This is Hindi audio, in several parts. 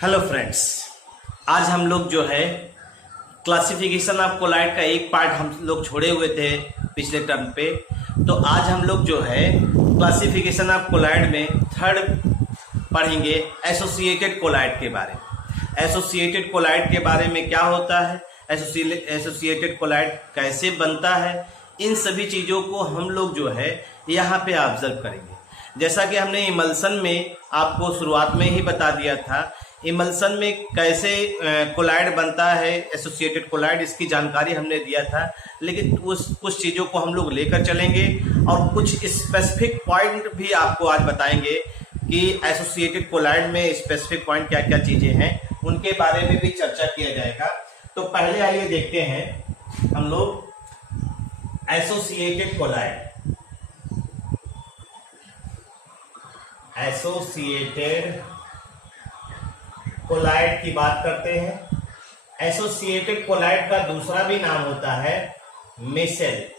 हेलो फ्रेंड्स, आज हम लोग जो है क्लासिफिकेशन ऑफ कोलाइड का एक पार्ट हम लोग छोड़े हुए थे पिछले टर्म पे। तो आज हम लोग जो है क्लासिफिकेशन ऑफ कोलाइड में थर्ड पढ़ेंगे एसोसिएटेड कोलाइड के बारे में। एसोसिएटेड कोलाइड के बारे में क्या होता है, एसोसिएटेड कोलाइड कैसे बनता है, इन सभी चीज़ों को हम लोग जो है यहाँ पे ऑब्जर्व करेंगे। जैसा कि हमने इमल्सन में आपको शुरुआत में ही बता दिया था, इमल्सन में कैसे कोलाइड बनता है, एसोसिएटेड कोलाइड, इसकी जानकारी हमने दिया था। लेकिन कुछ चीज़ों को हम लोग लेकर चलेंगे और कुछ स्पेसिफिक पॉइंट भी आपको आज बताएंगे कि एसोसिएटेड कोलाइड में स्पेसिफिक पॉइंट क्या क्या चीज़ें हैं, उनके बारे में भी चर्चा किया जाएगा। तो पहले आइए देखते हैं हम लोग एसोसिएटेड कोलाइड। एसोसिएटेड कोलाइड की बात करते हैं। एसोसिएटेड कोलाइड का दूसरा भी नाम होता है मेसेल्स।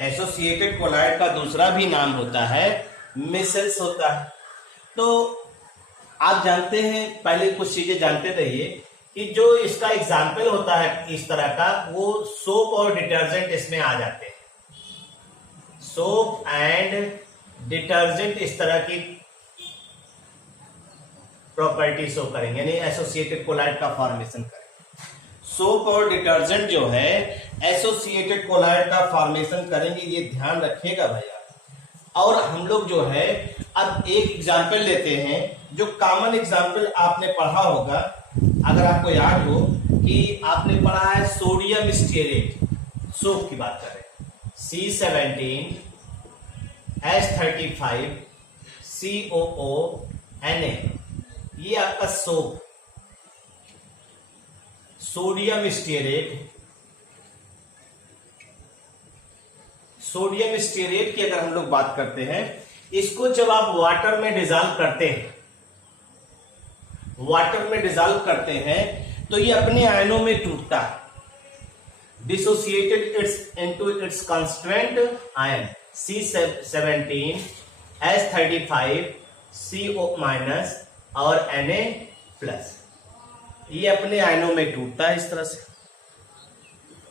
एसोसिएटेड कोलाइड का दूसरा भी नाम होता है मेसेल्स होता है। तो आप जानते हैं, पहले कुछ चीजें जानते रहिए कि जो इसका एग्जाम्पल होता है इस तरह का, वो सोप और डिटर्जेंट इसमें आ जाते हैं। सोप एंड डिटर्जेंट इस तरह की प्रॉपर्टी शो करेंगे, यानी एसोसिएटेड कोलाइड का फॉर्मेशन करेंगे। सोप और डिटर्जेंट जो है एसोसिएटेड कोलाइड का फॉर्मेशन करेंगे, ये ध्यान रखिएगा भैया। और हम लोग जो है अब एक एग्जाम्पल लेते हैं, जो कॉमन एग्जाम्पल आपने पढ़ा होगा, अगर आपको याद हो कि आपने पढ़ा है सोडियम स्टीयरेट। सोप की बात करें, C17 H35 COO Na, ये आपका soap, sodium stearate. Sodium stearate की अगर हम लोग बात करते हैं, इसको जब आप वाटर में डिजॉल्व करते हैं, तो ये अपने आयनों में टूटता है। Dissociated into its constituent ion C17 H35 CO- और Na+, ये अपने आयनों में टूटता है। इस तरह से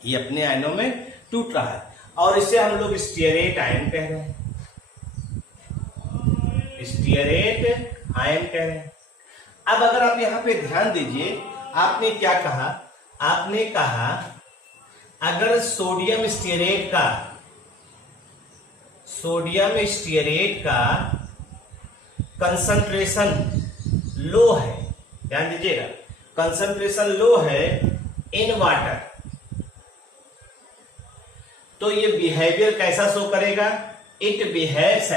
ये अपने आयनों में टूट रहा है और इसे हम लोग स्टीयरेट आयन कह रहे हैं। स्टीयरेट आयन कह रहे हैं। अब अगर आप यहां पे ध्यान दीजिए, आपने क्या कहा? आपने कहा अगर सोडियम स्टीयरेट का कंसंट्रेशन लो है, ध्यान दीजिएगा, कंसंट्रेशन लो है इन वाटर, तो ये बिहेवियर कैसा शो करेगा? It behaves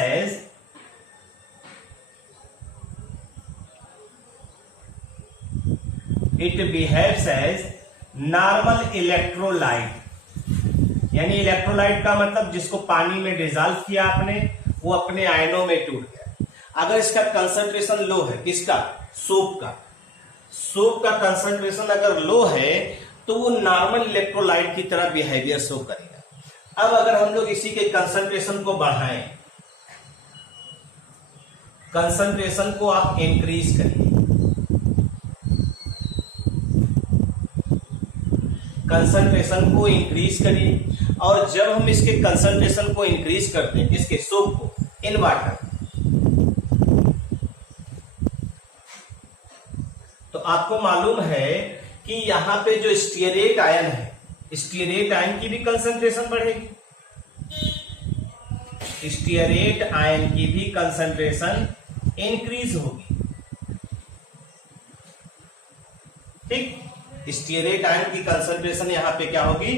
as normal electrolyte. यानी इलेक्ट्रोलाइट का मतलब जिसको पानी में डिजॉल्व किया आपने, वो अपने आयनों में टूट गया। अगर इसका कंसंट्रेशन लो है, किसका? सोप का कंसंट्रेशन अगर लो है तो वो नॉर्मल इलेक्ट्रोलाइट की तरह बिहेवियर शो करेगा। अब अगर हम लोग इसी के कंसंट्रेशन को बढ़ाएं, कंसंट्रेशन को आप इंक्रीज करिए, कंसंट्रेशन को इंक्रीज करिए, और जब हम इसके कंसंट्रेशन को इंक्रीज करते हैं, किसके? सोप को, इन वाटर, तो आपको मालूम है कि यहां पे जो स्टीयरेट आयन है, स्टीयरेट आयन की भी कंसंट्रेशन बढ़ेगी, स्टीयरेट आयन की भी कंसंट्रेशन इंक्रीज होगी। ठीक, स्टीयरेट आयन की कंसंट्रेशन यहां पे क्या होगी?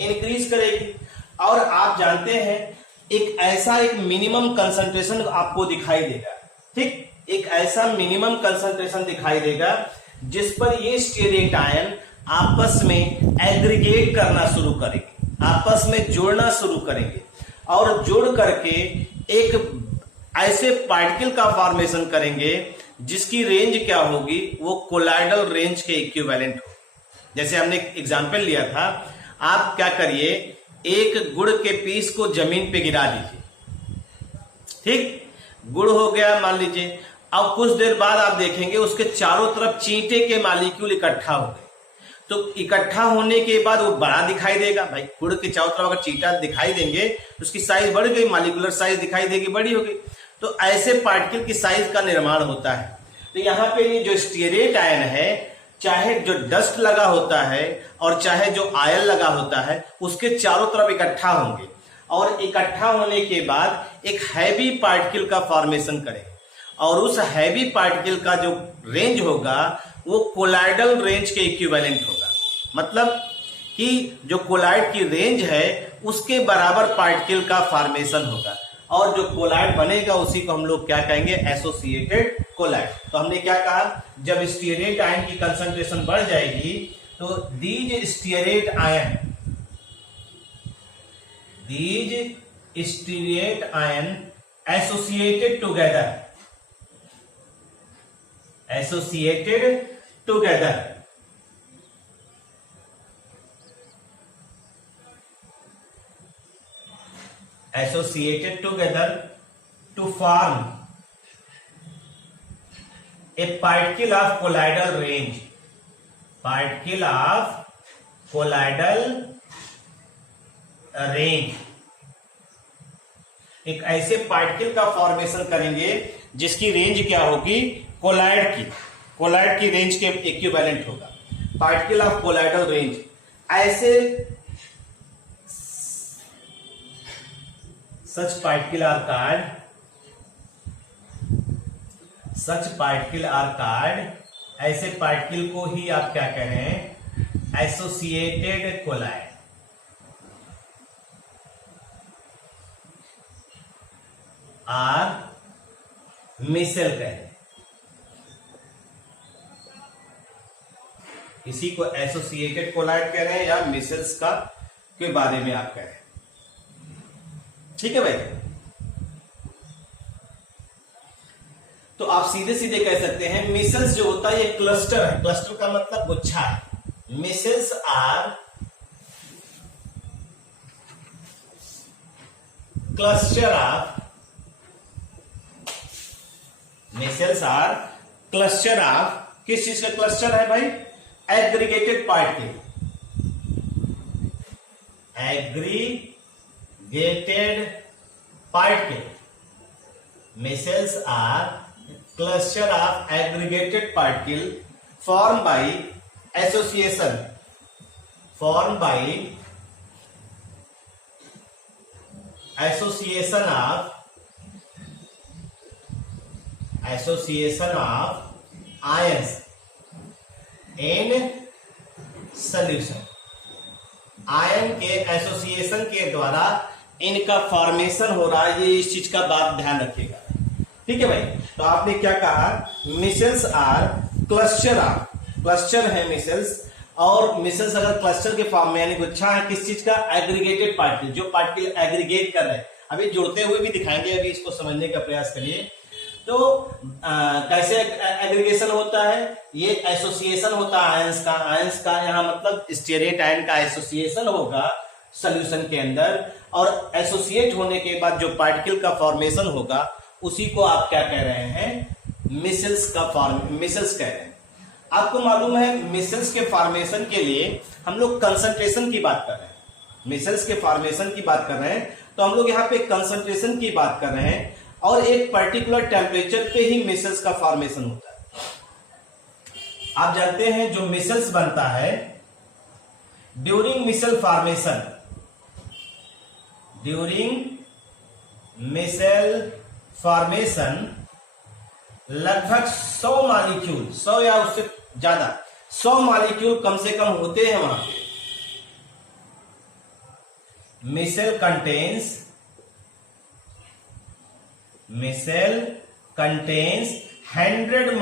इंक्रीज करेगी। और आप जानते हैं एक ऐसा एक मिनिमम कंसंट्रेशन आपको दिखाई देगा। ठीक, एक ऐसा मिनिमम कंसंट्रेशन दिखाई देगा जिस पर ये स्टीयरेट आयन आपस में एग्रीगेट करना शुरू करेंगे, आपस में जोड़ना शुरू करेंगे, और जोड़ करके एक ऐसे पार्टिकल का फॉर्मेशन करेंगे जिसकी रेंज क्या होगी? वो कोलाइडल रेंज के इक्विवेलेंट हो। जैसे हमने एग्जाम्पल लिया था, आप क्या करिए, एक गुड़ के पीस को जमीन पे गिरा दीजिए, ठीक, गुड़ हो गया मान लीजिए। अब कुछ देर बाद आप देखेंगे उसके चारों तरफ चींटे के मॉलिक्यूल इकट्ठा हो गए। तो इकट्ठा होने के बाद वो बड़ा दिखाई देगा भाई, गुड़ के चारों तरफ अगर चींटा दिखाई देंगे तो उसकी साइज बढ़ गई, मॉलिक्यूलर साइज दिखाई देगी, बड़ी हो गई। तो ऐसे पार्टिकल की साइज का निर्माण होता है। तो यहाँ पे ये जो स्टीयरेट आयन है, चाहे जो डस्ट लगा होता है और चाहे जो आयल लगा होता है, उसके चारों तरफ इकट्ठा होंगे और इकट्ठा होने के बाद एक हैवी पार्टिकल का फॉर्मेशन करेंगे और उस हैवी पार्टिकल का जो रेंज होगा वो कोलाइडल रेंज के इक्विवेलेंट होगा। मतलब कि जो कोलाइड की रेंज है उसके बराबर पार्टिकल का फॉर्मेशन होगा और जो कोलाइड बनेगा उसी को हम लोग क्या कहेंगे, एसोसिएटेड कोलाइड। तो हमने क्या कहा, जब स्टीयरेट आयन की कंसंट्रेशन बढ़ जाएगी तो these stearate ion associated together to form a particle of colloidal range, एक ऐसे पार्टिकल का फॉर्मेशन करेंगे जिसकी रेंज क्या होगी, कोलाइड की रेंज के इक्विवेलेंट होगा, पार्टिकल ऑफ कोलाइडल रेंज। ऐसे such particle are called, ऐसे पार्टिकल को ही आप क्या कह रहे हैं, एसोसिएटेड कोलाइड। आर मिसेल कह रहे हैं, इसी को एसोसिएटेड कोलाइड कह रहे हैं या मिसेल्स का के बारे में आप कह रहे हैं। ठीक है भाई। तो आप सीधे सीधे कह सकते हैं मिसेल्स जो होता है ये क्लस्टर है, क्लस्टर का मतलब गुच्छा है। मिसेल्स आर क्लस्टर ऑफ किस चीज का क्लस्टर है भाई, aggregated particle, Micelles are cluster of aggregated particle formed by association of ions in solution। Ion के एसोसिएशन के द्वारा इनका फॉर्मेशन हो रहा है, ये इस चीज का बात ध्यान रखिएगा। ठीक है भाई। तो आपने क्या कहा, मिसेल्स आर क्लस्टर है मिसेल्स, और मिसेल्स अगर क्लस्टर के फॉर्म में यानी गुच्छा है किस चीज का, एग्रीगेटेड पार्टिकल, जो पार्टिकल एग्रीगेट कर रहे हैं। अभी जुड़ते हुए भी दिखाएंगे, अभी इसको समझने का प्रयास करिए। तो कैसे एग्रीगेशन होता है, ये एसोसिएशन होता है आयंस का यहाँ मतलब स्टीयरेट आयन का एसोसिएशन होगा सॉल्यूशन के अंदर, और एसोसिएट होने के बाद जो पार्टिकल का फॉर्मेशन होगा उसी को आप क्या कह रहे हैं, मिसेल्स कह रहे हैं। आपको मालूम है मिसेल्स के फॉर्मेशन के लिए हम लोग कंसंट्रेशन की बात कर रहे हैं, मिसेल्स के फॉर्मेशन की बात कर रहे हैं, तो हम लोग यहाँ पे कंसंट्रेशन की बात कर रहे हैं और एक पर्टिकुलर टेम्परेचर पे ही मिसेल्स का फॉर्मेशन होता है। आप जानते हैं जो मिसेल्स बनता है ड्यूरिंग मिसेल फॉर्मेशन लगभग 100 मॉलिक्यूल, 100 या उससे ज्यादा 100 मॉलिक्यूल कम से कम होते हैं वहां पे। मिसेल कंटेन्स 100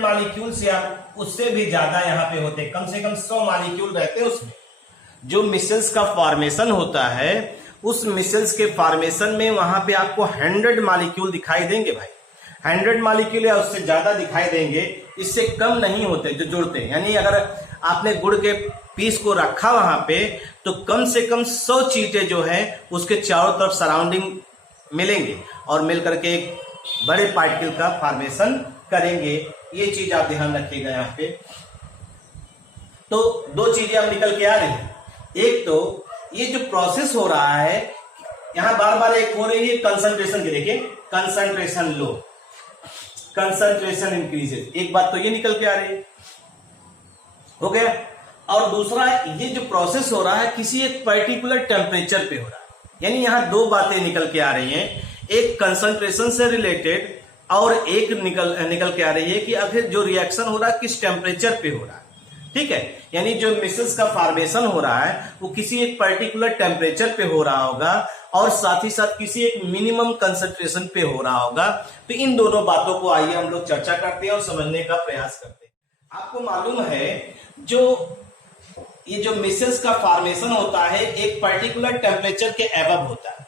मॉलिक्यूल्स या उससे भी ज्यादा यहां पे होते, कम से कम 100 मॉलिक्यूल रहते हैं उसमें। जो मिसेल्स का फॉर्मेशन होता है उस मिसेल्स के फॉर्मेशन में वहां पे आपको 100 मॉलिक्यूल दिखाई देंगे भाई, 100 मॉलिक्यूल या उससे ज्यादा दिखाई देंगे, इससे कम नहीं होते जो जुड़ते हैं। यानी अगर आपने गुड़ के पीस को रखा वहां पे तो कम से कम 100 चींटे जो है उसके चारों तरफ सराउंडिंग मिलेंगे और मिल करके एक बड़े पार्टिकल का फॉर्मेशन करेंगे। ये चीज आप ध्यान रखिएगा यहाँ पे। तो दो चीजें अब निकल के आ रही हैं। एक तो ये जो प्रोसेस हो रहा है यहां बार बार एक हो रही है कंसंट्रेशन की, देखिए कंसंट्रेशन लो, कंसंट्रेशन इंक्रीजेस, एक बात तो ये निकल के आ रही है, हो गया। और दूसरा ये जो प्रोसेस हो रहा है किसी एक पर्टिकुलर टेम्परेचर पे हो रहा है, यानी यहां दो बातें निकल के आ रही हैं, एक कंसंट्रेशन से रिलेटेड और एक निकल के आ रही है कि आखिर जो रिएक्शन हो रहा है किस टेम्परेचर पे हो रहा है। ठीक है, यानी जो मिसेल्स का फॉर्मेशन हो रहा है वो किसी एक पर्टिकुलर टेम्परेचर पे हो रहा होगा और साथ ही साथ किसी एक मिनिमम कंसंट्रेशन पे हो रहा होगा। तो इन दोनों बातों को आइए हम लोग चर्चा करते हैं और समझने का प्रयास करते हैं। आपको मालूम है ये जो मिसेल्स का फॉर्मेशन होता है एक पर्टिकुलर टेम्परेचर के एबव होता है,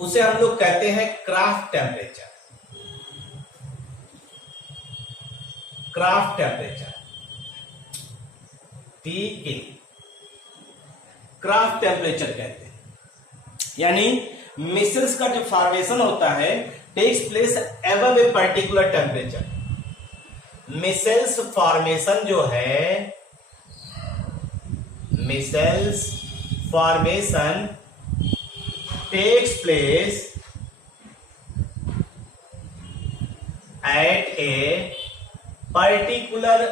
उसे हम लोग कहते हैं Krafft temperature. Krafft temperature TK Krafft temperature कहते हैं। यानी मिसेल्स का जो फॉर्मेशन होता है takes place above a particular temperature. Micelles formation जो है, micelles formation takes place at a particular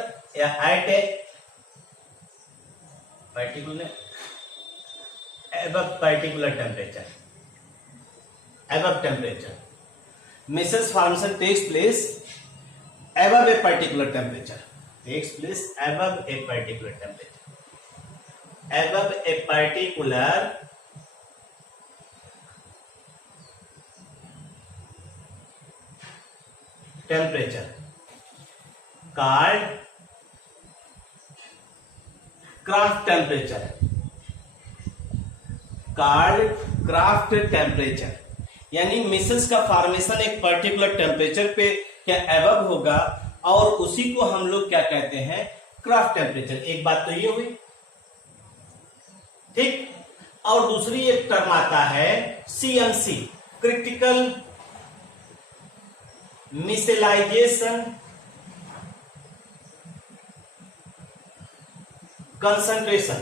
particular temperature, above temperature. Micelles formation takes place above a particular temperature, takes place above a particular temperature, above a particular temperature called Krafft temperature, called Krafft temperature. यानी मिसेल्स का फॉर्मेशन एक पर्टिकुलर टेम्परेचर पे क्या एबव होगा और उसी को हम लोग क्या कहते हैं, क्राफ्ट टेम्परेचर। एक बात तो ये हुई, ठीक। और दूसरी एक टर्म आता है CMC, critical micellization concentration,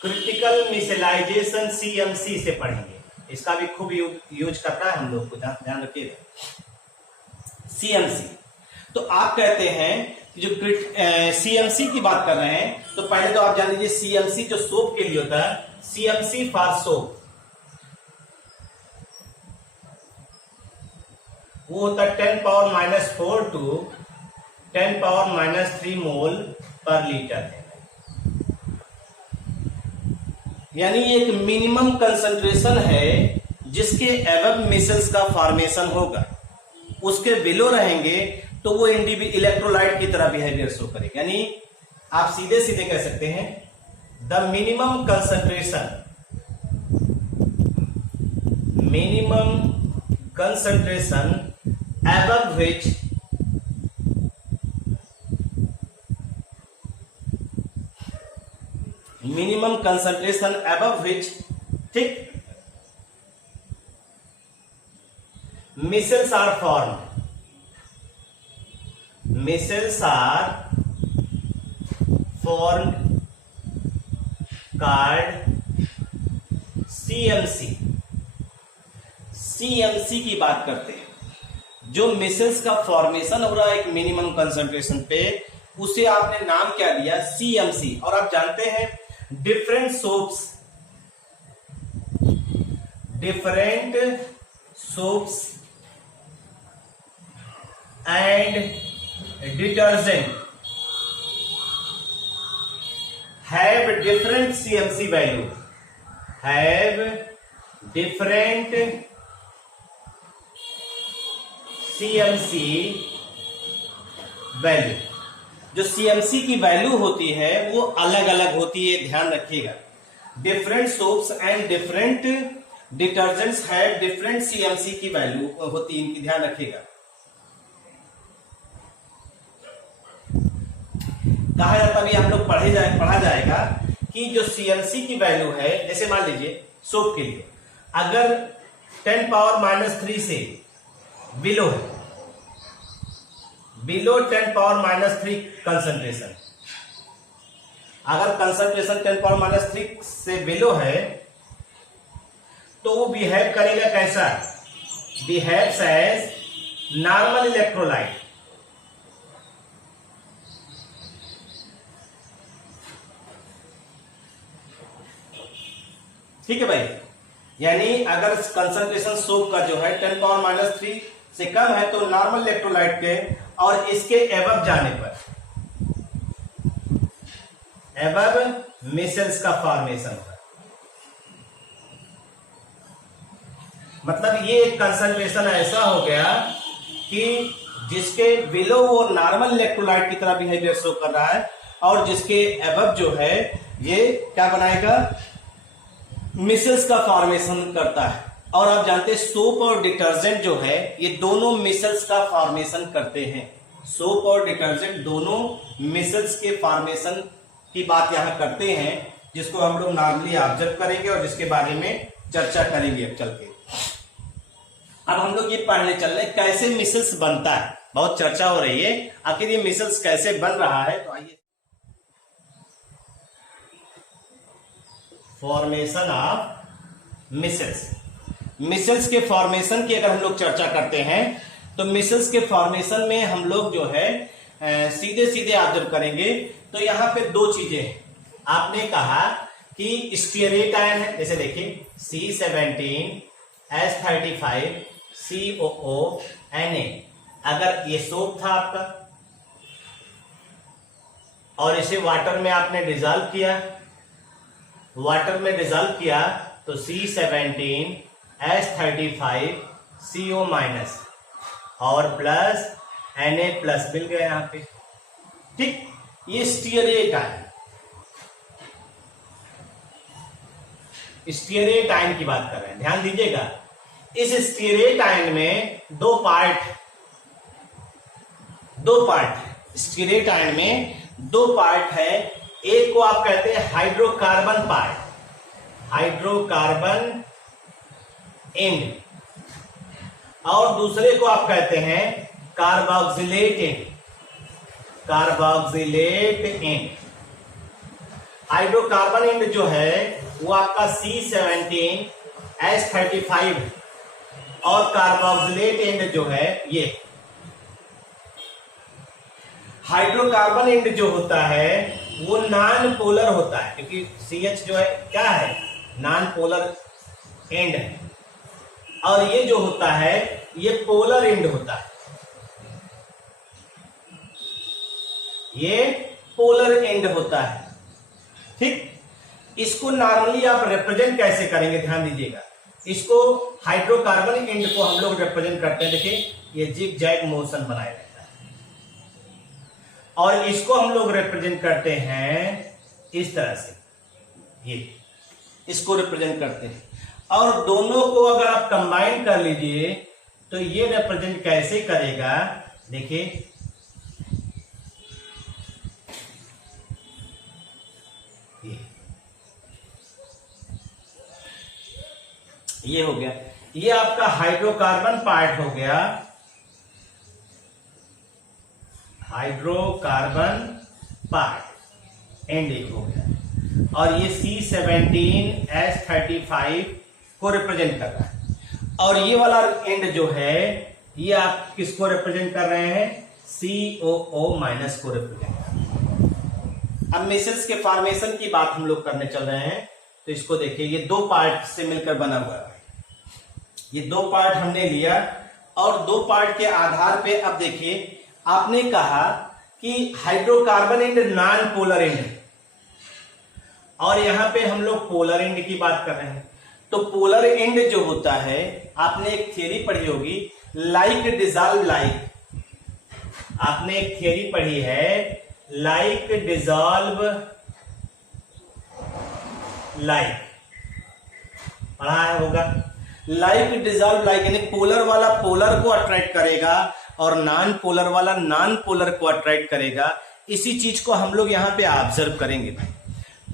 critical micellization CMC से पढ़ेंगे। इसका भी खूब यूज करता है हम लोग को, ध्यान रखिएगा। CMC तो आप कहते हैं जो CMC की बात कर रहे हैं तो पहले तो आप जान लीजिए CMC जो सोप के लिए होता है, CMC फॉर सोप, वो होता है 10⁻⁻4 to 10⁻⁻3 मोल पर लीटर। यानी एक मिनिमम कंसंट्रेशन है जिसके एबव मिसेल्स का फॉर्मेशन होगा, उसके बिलो रहेंगे तो वो इलेक्ट्रोलाइट की तरह बिहेवियर शो करेगा। यानी आप सीधे सीधे कह सकते हैं the minimum concentration above which ठीक micelles are formed, called CMC की बात करते हैं। जो मिसेल्स का फॉर्मेशन हो रहा है एक मिनिमम कंसंट्रेशन पे, उसे आपने नाम क्या दिया, CMC। और आप जानते हैं different soaps and detergent have different CMC value, CMC value. जो CMC की वैल्यू होती है वो अलग अलग होती है, ध्यान रखिएगा। Different soaps and different detergents have different CMC की वैल्यू होती है, इनकी ध्यान रखिएगा। कहा जाता भी हम लोग पढ़ा जाएगा कि जो CNC की वैल्यू है, जैसे मान लीजिए सोप के लिए अगर 10⁻³ से बिलो है, बिलो 10⁻³ कंसंट्रेशन, अगर कंसंट्रेशन 10⁻³ से बिलो है तो वो बिहेव करेगा कैसा, बिहेव्स एज नॉर्मल इलेक्ट्रोलाइट। ठीक है भाई, यानी अगर कंसंट्रेशन सोप का जो है 10⁻³ से कम है तो नॉर्मल इलेक्ट्रोलाइट के, और इसके एबव जाने पर, एबव मिसेल्स का फॉर्मेशन होगा। मतलब ये एक कंसंट्रेशन ऐसा हो गया कि जिसके बिलो वो नॉर्मल इलेक्ट्रोलाइट की तरह बिहेवियर शो कर रहा है, और जिसके एबव जो है ये क्या बनाएगा, मिसेल्स का फॉर्मेशन करता है। और आप जानते हैं सोप और डिटर्जेंट जो है ये दोनों मिसेल्स का फॉर्मेशन करते हैं। सोप और डिटर्जेंट दोनों मिसेल्स के फॉर्मेशन की बात यहां करते हैं, जिसको हम लोग नॉर्मली ऑब्जर्व करेंगे और जिसके बारे में चर्चा करेंगे अब चल के। अब हम लोग ये पढ़ने चल रहे हैं कैसे मिसेल्स बनता है। बहुत चर्चा हो रही है आखिर ये मिसेल्स कैसे बन रहा है, तो आइए फॉर्मेशन ऑफ मिसेल्स। मिसेल्स के फॉर्मेशन की अगर हम लोग चर्चा करते हैं तो मिसेल्स के फॉर्मेशन में हम लोग जो है सीधे सीधे ऑब्जर्व करेंगे तो यहां पे दो चीजें हैं। आपने कहा कि स्टीयरेट आयन है, जैसे देखिए C17H35 COO Na, अगर ये सोप था आपका और इसे वाटर में आपने डिजॉल्व किया, वाटर में डिजॉल्व किया तो C17H35 CO- और प्लस Na+ मिल गया यहां पे। ठीक, ये स्टीयरेट आयन, स्टीयरेट आयन की बात कर रहे हैं, ध्यान दीजिएगा। इस स्टीयरेट आयन में दो पार्ट स्टीयरेट आयन में दो पार्ट है। एक को आप कहते हैं हाइड्रोकार्बन पार्ट, हाइड्रोकार्बन एंड, और दूसरे को आप कहते हैं carboxylate and, carboxylate and. Hydrocarbon and जो है वो आपका C17H35 और कार्बोक्सिलेट एंड जो है ये। हाइड्रोकार्बन एंड जो होता है वो नॉन पोलर होता है, क्योंकि CH जो है क्या है, नॉन पोलर एंड है, और ये जो होता है ये पोलर एंड होता है, ये पोलर एंड होता है। ठीक, इसको नॉर्मली आप रिप्रेजेंट कैसे करेंगे, ध्यान दीजिएगा। इसको हाइड्रोकार्बन एंड को हम लोग रिप्रेजेंट करते हैं, देखिए ये जिग जैग मोशन बनाया जाता है, और इसको हम लोग रिप्रेजेंट करते हैं इस तरह से, ये इसको रिप्रेजेंट करते हैं। और दोनों को अगर आप कंबाइन कर लीजिए तो ये रिप्रेजेंट कैसे करेगा, देखिए ये हो गया, ये आपका हाइड्रोकार्बन पार्ट हो गया, हाइड्रोकार्बन पार्ट एंड एक हो गया, और ये C17H35 को रिप्रेजेंट कर रहा है। और ये वाला एंड जो है ये आप किसको रिप्रेजेंट कर रहे हैं, COO- को रिप्रेजेंट कर रहे हैं। अब मिसेल्स के फॉर्मेशन की बात हम लोग करने चल रहे हैं, तो इसको देखिए, ये दो पार्ट से मिलकर बना हुआ है। ये दो पार्ट हमने लिया, और दो पार्ट के आधार पे अब देखिए, आपने कहा कि hydrocarbon and non polar and, और यहां पे हम लोग पोलर एंड की बात कर रहे हैं। तो पोलर एंड जो होता है, आपने एक थियरी पढ़ी होगी, लाइक डिजॉल्व लाइक, आपने एक थियरी पढ़ी है, लाइक डिजॉल्व लाइक, पढ़ा है होगा। लाइक डिजॉल्व लाइक, यानी पोलर वाला पोलर को अट्रैक्ट करेगा और नॉन पोलर वाला नॉन पोलर को अट्रैक्ट करेगा। इसी चीज को हम लोग यहां पे ऑब्जर्व करेंगे भाई।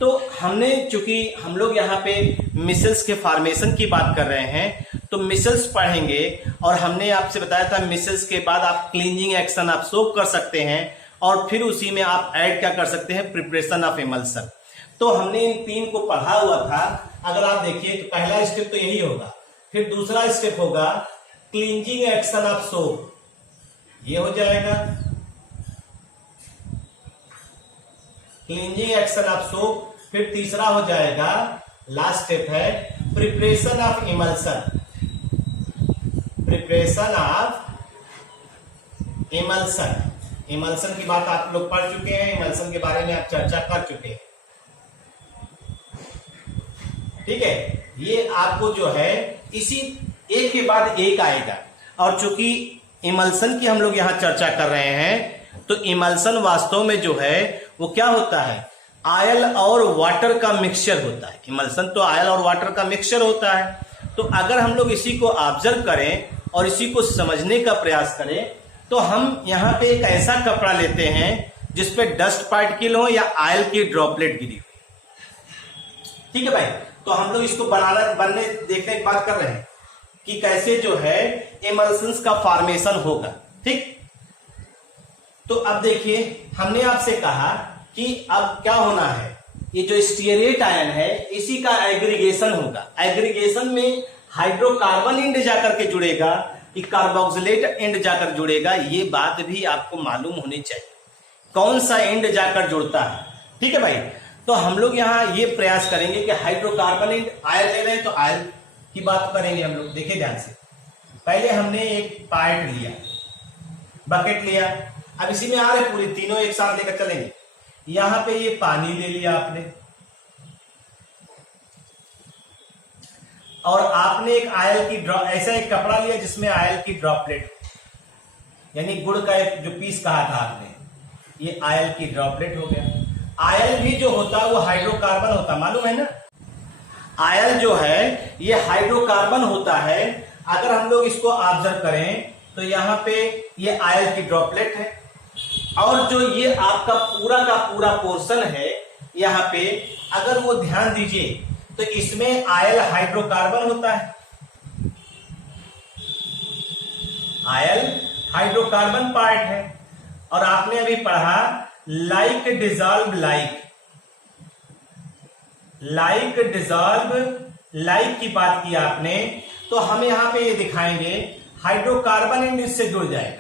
तो हमने चूंकि हम लोग यहाँ पे मिसल्स के फॉर्मेशन की बात कर रहे हैं तो मिसल्स पढ़ेंगे, और हमने आपसे बताया था मिसल्स के बाद आप क्लींजिंग एक्शन आप सोक कर सकते हैं और फिर उसी में आप ऐड क्या कर सकते हैं, प्रिपरेशन ऑफ इमल्सन। तो हमने इन 3 को पढ़ा हुआ था। अगर आप देखिए तो पहला स्टेप तो यही होगा, फिर दूसरा स्टेप होगा क्लींजिंग एक्शन ऑफ सोप, ये हो जाएगा क्लींजिंग एक्शन ऑफ सोप। फिर तीसरा हो जाएगा, लास्ट स्टेप है preparation of emulsion, preparation of emulsion. Emulsion की बात आप लोग पढ़ चुके हैं, इमल्सन के बारे में आप चर्चा कर चुके हैं, ठीक है। ये आपको जो है इसी एक के बाद एक आएगा। और चूंकि इमल्सन की हम लोग यहां चर्चा कर रहे हैं तो इमल्सन वास्तव में जो है वो क्या होता है, ऑयल और वाटर का मिक्सचर होता है। इमल्सन तो ऑयल और वाटर का मिक्सचर होता है। तो अगर हम लोग इसी को ऑब्जर्व करें और इसी को समझने का प्रयास करें तो हम यहाँ पे एक ऐसा कपड़ा लेते हैं जिसपे डस्ट पार्टिकल हो या ऑयल की ड्रॉपलेट गिरी हुई, ठीक है भाई। तो हम लोग इसको बनने देखने की बात कर रहे हैं कि कैसे जो है इमल्सन्स का फॉर्मेशन होगा, ठीक। तो अब देखिए हमने आपसे कहा कि अब क्या होना है, ये जो स्टीयरेट आयन है इसी का एग्रीगेशन होगा। एग्रीगेशन में हाइड्रोकार्बन एंड जाकर के जुड़ेगा कि कार्बोक्सिलेट एंड जाकर जुड़ेगा, ये बात भी आपको मालूम होनी चाहिए कौन सा एंड जाकर जुड़ता है, ठीक है भाई। तो हम लोग यहाँ ये प्रयास करेंगे कि हाइड्रोकार्बन एंड आयल ले रहे हैं तो आयल की बात करेंगे हम लोग। देखिए ध्यान से, पहले हमने एक पार्ट लिया, बकेट लिया, अब इसी में आ रहे पूरी तीनों एक साथ लेकर चलेंगे। यहां पे ये पानी ले लिया आपने, और आपने एक आयल की ऐसा एक कपड़ा लिया जिसमें आयल की ड्रॉपलेट, यानी गुड़ का एक जो पीस कहा था आपने, ये आयल की ड्रॉपलेट हो गया। आयल भी जो होता है वो हाइड्रोकार्बन होता, मालूम है ना। आयल जो है ये हाइड्रोकार्बन होता है। अगर हम लोग इसको ऑब्जर्व करें तो यहाँ पे ये आयल की ड्रॉपलेट है, और जो ये आपका पूरा का पूरा पोर्शन है यहाँ पे, अगर वो ध्यान दीजिए तो इसमें आयल हाइड्रोकार्बन होता है, आयल हाइड्रोकार्बन पार्ट है। और आपने अभी पढ़ा like dissolve like, like dissolve like की बात की आपने, तो हम यहां पे ये दिखाएंगे हाइड्रोकार्बन एंड इससे जुड़ जाएगा।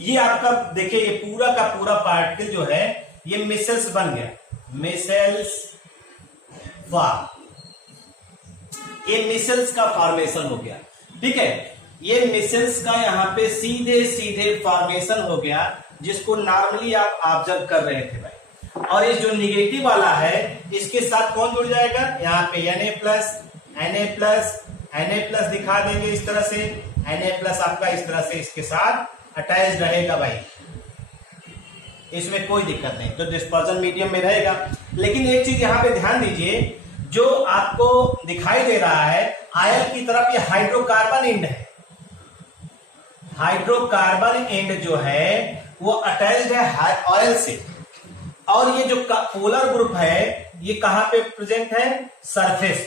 ये आपका देखिए ये पूरा का पूरा पार्टिकल जो है ये मिसेल्स बन गया, मिसेल्स ये मिसेल्स का फॉर्मेशन हो गया, ठीक है। ये मिसेल्स का यहाँ पे सीधे सीधे फॉर्मेशन हो गया, जिसको नॉर्मली आप ऑब्जर्व कर रहे थे भाई। और ये जो निगेटिव वाला है इसके साथ कौन जुड़ जाएगा, यहाँ पे Na+ दिखा देंगे इस तरह से, Na+ आपका इस तरह से इसके साथ अटैच रहेगा भाई, इसमें कोई दिक्कत नहीं, तो डिस्पर्जन मीडियम में रहेगा। लेकिन एक चीज यहाँ पे ध्यान दीजिए, जो आपको दिखाई दे रहा है आयल की तरफ ये हाइड्रोकार्बन एंड है, हाइड्रोकार्बन एंड जो है वो अटैच्ड है ऑयल से। और ये जो पोलर ग्रुप है ये कहां पे प्रेजेंट है, सरफेस।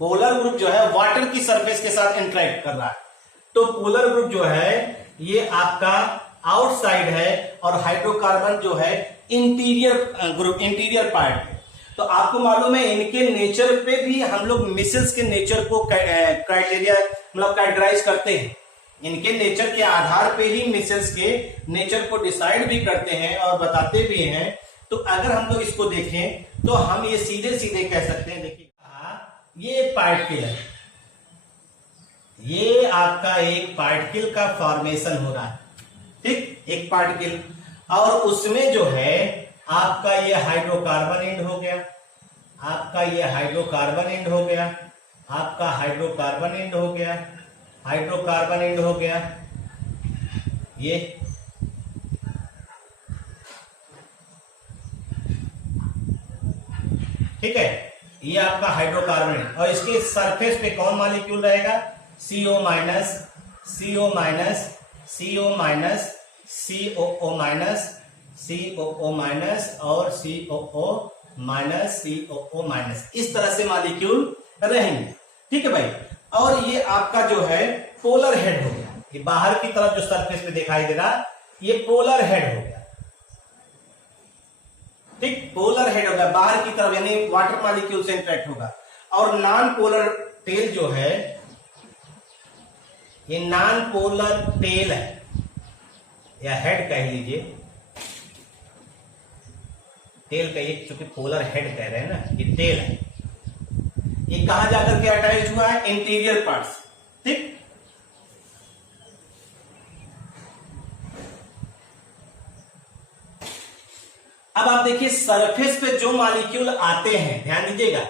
पोलर ग्रुप जो है वाटर की सरफेस के साथ इंटरेक्ट कर रहा है, तो पोलर ग्रुप जो है ये आपका आउटसाइड है, और हाइड्रोकार्बन जो है इंटीरियर ग्रुप, इंटीरियर पार्ट है। तो आपको मालूम है इनके नेचर पे भी हम लोग मिसेल्स के नेचर को क्राइटेरिया मतलब कैटेगराइज करते हैं, इनके नेचर के आधार पे ही मिसेल्स के नेचर को डिसाइड भी करते हैं और बताते भी हैं। तो अगर हम लोग इसको देखें तो हम ये सीधे सीधे कह सकते हैं, देखिए ये एक पार्टिकल है, ये आपका एक पार्टिकल का फॉर्मेशन हो रहा है, ठीक, एक पार्टिकल, और उसमें जो है आपका ये हाइड्रोकार्बन एंड हो गया, आपका ये हाइड्रोकार्बन एंड हो गया, आपका हाइड्रोकार्बन एंड हो गया, हाइड्रोकार्बन एंड हो गया, ये ठीक है, ये आपका हाइड्रोकार्बन है और इसके सरफेस पे कौन मॉलिक्यूल रहेगा? CO minus, CO minus, CO minus, COO minus, COO minus और COO माइनस, COO माइनस, इस तरह से मॉलिक्यूल रहेंगे। ठीक है भाई, और ये आपका जो है पोलर हेड हो गया, ये बाहर की तरफ जो सरफेस पे दिखाई दे रहा ये पोलर हेड हो गया। ठीक, पोलर हेड होगा बाहर की तरफ, यानी वाटर मॉलिक्यूल से इंटरेक्ट होगा। और नॉन पोलर टेल जो है, ये नॉन पोलर टेल है या हेड कह लीजिए, टेल का एक चूंकि पोलर हेड कह रहे हैं ना, ये टेल है, ये कहां जाकर के अटैच हुआ है? Interior parts. ठीक, अब आप देखिए सरफेस पे जो मॉलिक्यूल आते हैं, ध्यान दीजिएगा,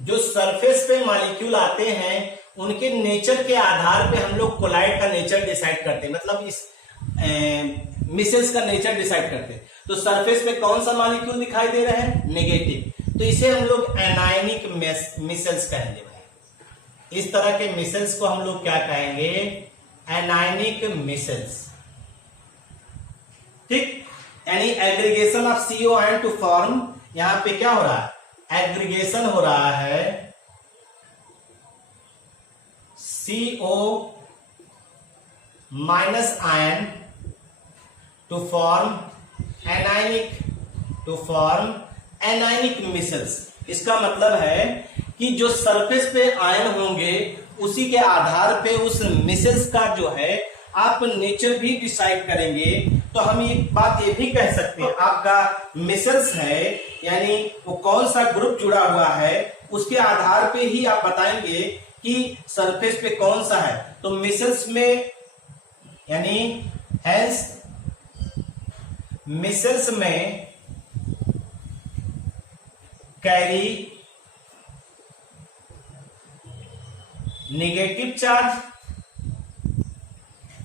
जो सरफेस पे मॉलिक्यूल आते हैं उनके नेचर के आधार पे हम लोग कोलाइड का नेचर डिसाइड करते हैं, मतलब इस मिसेल्स का नेचर डिसाइड करते हैं। तो सरफेस पे कौन सा मॉलिक्यूल दिखाई दे रहा है? नेगेटिव, तो इसे हम लोग एनायनिक मिसेल्स कहेंगे भाई। इस तरह के मिसेल्स को हम लोग क्या कहेंगे? Anionic micelles. ठीक, यानी aggregation of CO ion to form, यहां पे क्या हो रहा है? एग्रीगेशन हो रहा है CO minus ion to form anionic micelles. इसका मतलब है कि जो सरफेस पे आयन होंगे उसी के आधार पे उस मिसेल्स का जो है आप नेचर भी डिसाइड करेंगे। तो हम एक बात ये भी कह सकते हैं, आपका मिसेल्स है यानी वो कौन सा ग्रुप जुड़ा हुआ है उसके आधार पे ही आप बताएंगे कि सरफेस पे कौन सा है। तो मिसेल्स में यानी हेंस मिसेल्स में कैरी नेगेटिव चार्ज,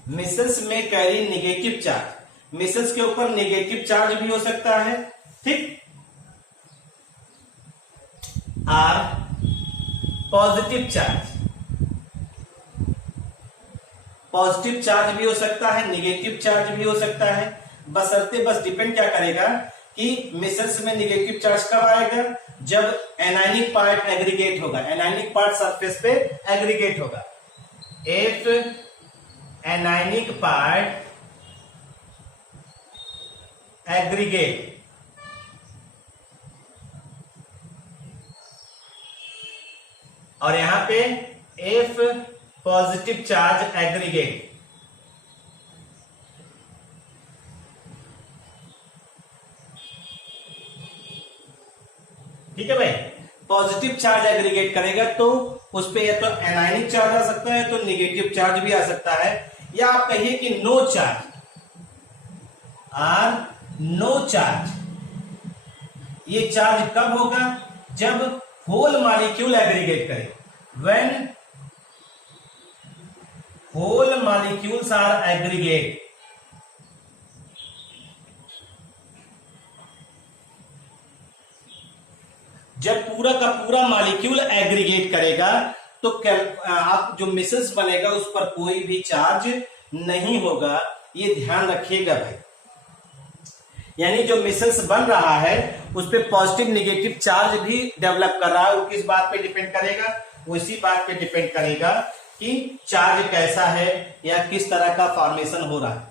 मिसेल्स में कैरी नेगेटिव चार्ज, मिसेल्स के ऊपर नेगेटिव चार्ज भी हो सकता है। ठीक, और पॉजिटिव चार्ज भी हो सकता है, नेगेटिव चार्ज भी हो सकता है। बशर्ते बस डिपेंड क्या करेगा कि मिसेल्स में नेगेटिव चार्ज कब आएगा? जब एनायनिक पार्ट एग्रीगेट होगा, एनायनिक पार्ट सरफेस पे एग्रीगेट होगा। इफ एनायनिक पार्ट एग्रीगेट, और यहां पे इफ पॉजिटिव चार्ज एग्रीगेट, ठीक है भाई, पॉजिटिव चार्ज एग्रीगेट करेगा तो उस पे या तो एनायनिक चार्ज आ सकता है, तो नेगेटिव चार्ज भी आ सकता है, या आप कहिए कि नो चार्ज और नो चार्ज। ये चार्ज कब होगा? जब होल मॉलिक्यूल एग्रीगेट करे, when whole molecules are aggregate. जब पूरा का पूरा मॉलिक्यूल एग्रीगेट करेगा तो आप जो मिसेल्स बनेगा उस पर कोई भी चार्ज नहीं होगा, ये ध्यान रखिएगा भाई। यानी जो मिसेल्स बन रहा है उस पर पॉजिटिव नेगेटिव चार्ज भी डेवलप कर रहा है, वो किस बात पे डिपेंड करेगा? उसी बात पे डिपेंड करेगा कि चार्ज कैसा है या किस तरह का फॉर्मेशन हो रहा है।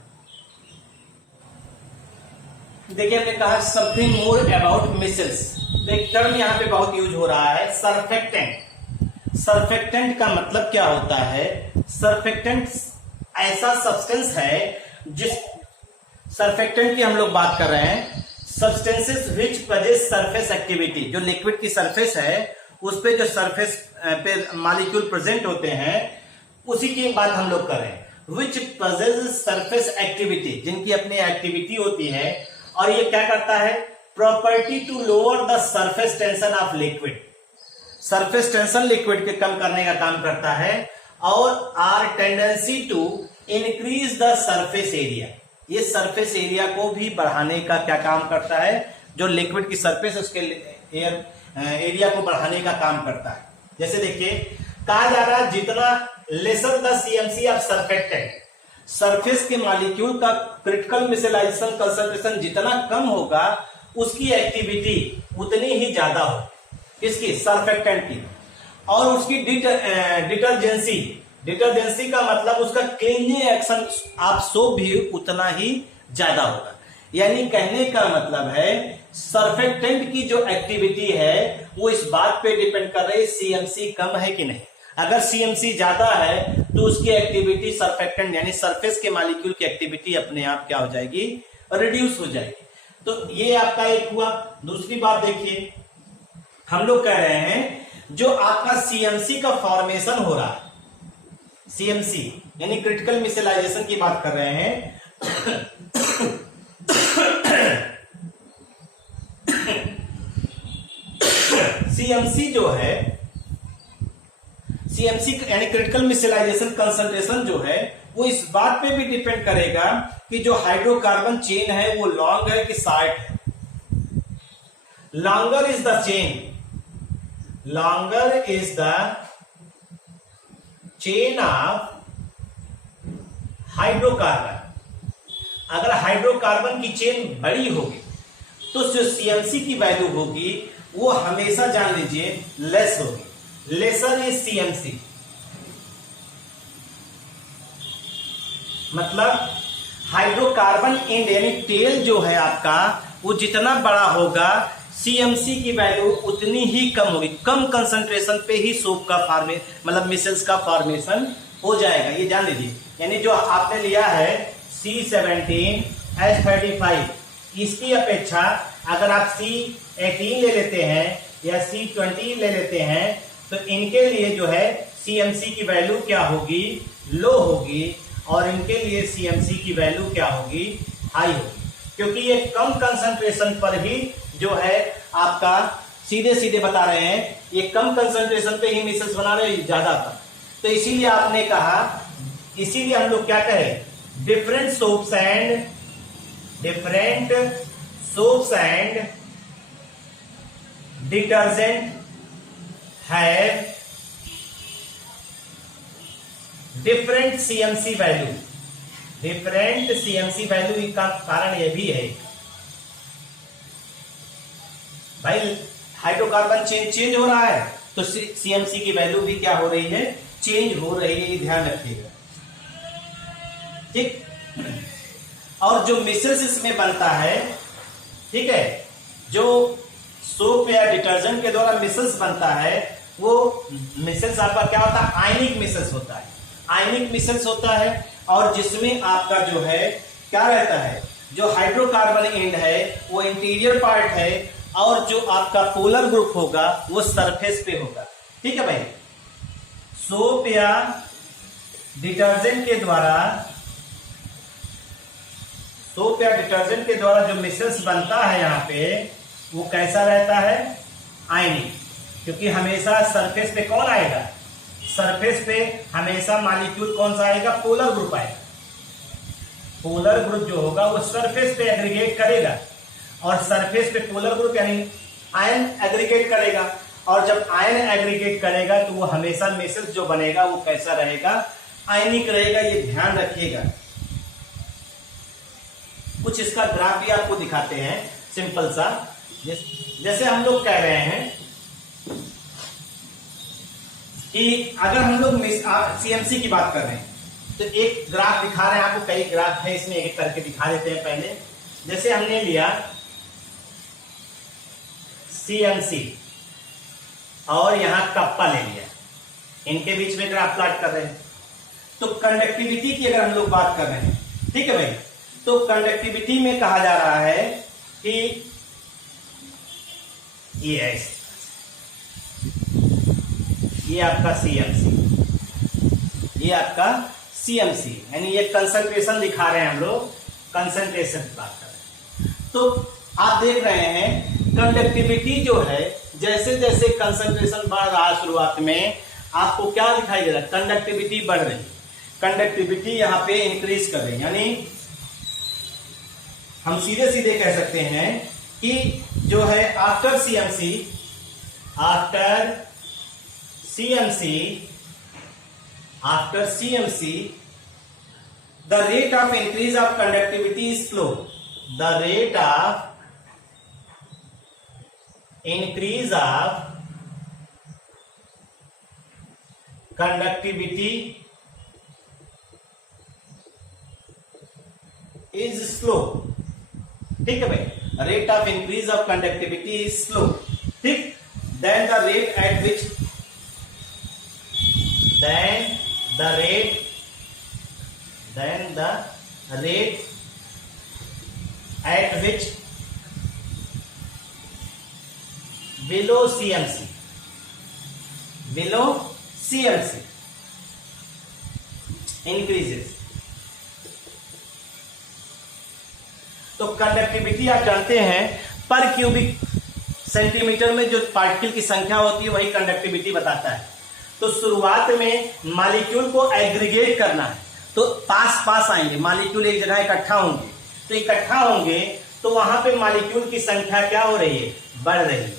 देखिए हमने कहा समथिंग मोर अबाउट मिसेल्स, तो एक टर्म यहां पे बहुत यूज हो रहा है, सरफेक्टेंट। सरफेक्टेंट का मतलब क्या होता है? सरफेक्टेंट ऐसा सब्सटेंस है जिस सरफेक्टेंट की हम लोग बात कर रहे हैं, substances which possess surface activity. जो लिक्विड की सरफेस है उस पे जो सरफेस पे मॉलिक्यूल प्रेजेंट होते हैं उसी की बात हम लोग कर रहे हैं। विच पजेस सरफेस एक्टिविटी, जिनकी अपनी एक्टिविटी होती है, और ये क्या करता है? Property to lower the surface tension of liquid. Surface tension liquid के कम करने का काम करता है, और are tendency to increase the surface area. ये सरफेस एरिया को भी बढ़ाने का क्या काम करता है, जो लिक्विड की सरफेस उसके एयर एरिया को बढ़ाने का काम करता है। जैसे देखिए कहा जा रहा है जितना lesser the CMC of surfactant, surface के मॉलिक्यूल का क्रिटिकल मिसलाइजेशन कंसंट्रेशन जितना कम होगा उसकी एक्टिविटी उतनी ही ज्यादा हो, इसकी सरफेक्टेंट की, और उसकी डिटर्जेंसी का मतलब उसका क्लीनिंग एक्शन आप सोप भी उतना ही ज्यादा होगा। यानी कहने का मतलब है सरफेक्टेंट की जो एक्टिविटी है वो इस बात पे डिपेंड कर रही है सीएमसी कम है कि नहीं। अगर सीएमसी ज्यादा है तो उसकी एक्टिविटी सरफेक्टेंट यानी सरफेस के मॉलिक्यूल की एक्टिविटी अपने आप क्या हो जाएगी, रिड्यूस हो जाएगी। तो ये आपका एक हुआ। दूसरी बात देखिए, हम लोग कह रहे हैं जो आपका सीएमसी का फॉर्मेशन हो रहा है, सीएमसी यानी क्रिटिकल मिसलाइजेशन की बात कर रहे हैं सीएमसी जो है, सीएमसी यानी क्रिटिकल मिसलाइजेशन कंसंट्रेशन जो है वो इस बात पे भी डिपेंड करेगा कि जो हाइड्रोकार्बन चेन है वो लॉन्ग है कि शॉर्ट है। Longer is the chain, longer is the chain of hydrocarbon. अगर हाइड्रोकार्बन की चेन बड़ी होगी तो जो सीएमसी की वैल्यू होगी वो हमेशा जान लीजिए लेस होगी, लेसर इज सीएमसी। मतलब हाइड्रोकार्बन एंड यानी टेल जो है आपका वो जितना बड़ा होगा सीएमसी की वैल्यू उतनी ही कम होगी, कम कंसंट्रेशन पे ही सोप का मतलब मिसल्स का फॉर्मेशन हो जाएगा, ये जान लीजिए। यानी जो आपने लिया है C17H35 इसकी अपेक्षा अगर आप C18 ले लेते हैं या C20 ले लेते हैं तो इनके लिए जो है सीएमसी की वैल्यू क्या होगी, लो होगी, और इनके लिए सीएमसी की वैल्यू क्या होगी, हाई होगी, क्योंकि ये कम कंसंट्रेशन पर ही जो है आपका सीधे सीधे बता रहे हैं ये कम कंसंट्रेशन पे ही मिसल्स बना रहे हैं ज्यादा पर। तो इसीलिए आपने कहा, इसीलिए हम लोग क्या कहें, different soaps and detergent have different CMC value. Different CMC value का कारण यह भी है भाई हाइड्रोकार्बन चेंज हो रहा है तो सीएमसी की वैल्यू भी क्या हो रही है, चेंज हो रही है, ये ध्यान रखिएगा, ठीक। और जो मिसल्स इसमें बनता है, ठीक है, जो सोप या डिटर्जेंट के द्वारा मिसल्स बनता है वो मिसल्स आपका क्या होता है, आयनिक मिसल्स होता है, आयनिक मिसल्स होता है, और जिसमें आपका जो है क्या रहता है, जो हाइड्रोकार्बन एंड है वो इंटीरियर पार्ट है, और जो आपका पोलर ग्रुप होगा वो सरफेस पे होगा, ठीक है भाई। सोप या डिटर्जेंट के द्वारा जो मिसल्स बनता है यहाँ पे वो कैसा रहता है, आयनिक, क्योंकि हमेशा सरफेस पे कौन आएगा, सरफेस पे हमेशा मॉलिक्यूल कौन सा आएगा, पोलर ग्रुप आएगा। पोलर ग्रुप जो होगा वो सरफेस पे एग्रीगेट करेगा, और सरफेस पे पोलर ग्रुप यानी आयन एग्रीगेट करेगा, और जब आयन एग्रीगेट करेगा तो वो हमेशा मिसल्स जो बनेगा वो कैसा रहेगा, आयनिक रहेगा, ये ध्यान रखिएगा। कुछ इसका ग्राफ भी आपको दिखाते हैं सिंपल सा। जैसे हम लोग कह रहे हैं कि अगर हम लोग सीएमसी की बात कर रहे हैं तो एक ग्राफ दिखा रहे हैं आपको, कई ग्राफ है इसमें, एक करके दिखा देते हैं। पहले जैसे हमने लिया सीएमसी और यहां कप्पा ले लिया, इनके बीच में ग्राफ प्लॉट कर रहे हैं, तो कंडक्टिविटी की अगर हम लोग बात कर रहे हैं, ठीक है भाई, तो कंडक्टिविटी में कहा जा रहा है कि ये आपका सीएमसी, ये आपका सीएमसी यानी ये कंसंट्रेशन दिखा रहे हैं हम लोग, कंसंट्रेशन की बात कर रहे हैं। तो आप देख रहे हैं कंडक्टिविटी जो है, जैसे जैसे कंसंट्रेशन बढ़ रहा है शुरुआत में आपको क्या दिखाई दे रहा है, कंडक्टिविटी बढ़ रही है, कंडक्टिविटी यहाँ पे इंक्रीज कर रही है, यानी हम सीधे सीधे कह सकते हैं कि जो है after CMC the rate of increase of conductivity is slow. The rate of increase of conductivity is slow. ठीक है भाई, rate of increase of conductivity is slow. ठीक, then the rate at which below CMC increases. तो कंडक्टिविटी आप जानते हैं पर क्यूबिक सेंटीमीटर में जो पार्टिकल की संख्या होती है वही कंडक्टिविटी बताता है. तो शुरुआत में मॉलिक्यूल को एग्रीगेट करना है, तो पास पास आएंगे मॉलिक्यूल, एक जगह इकट्ठा होंगे. तो इकट्ठा होंगे तो वहां पे मॉलिक्यूल की संख्या क्या हो रही है, बढ़ रही है.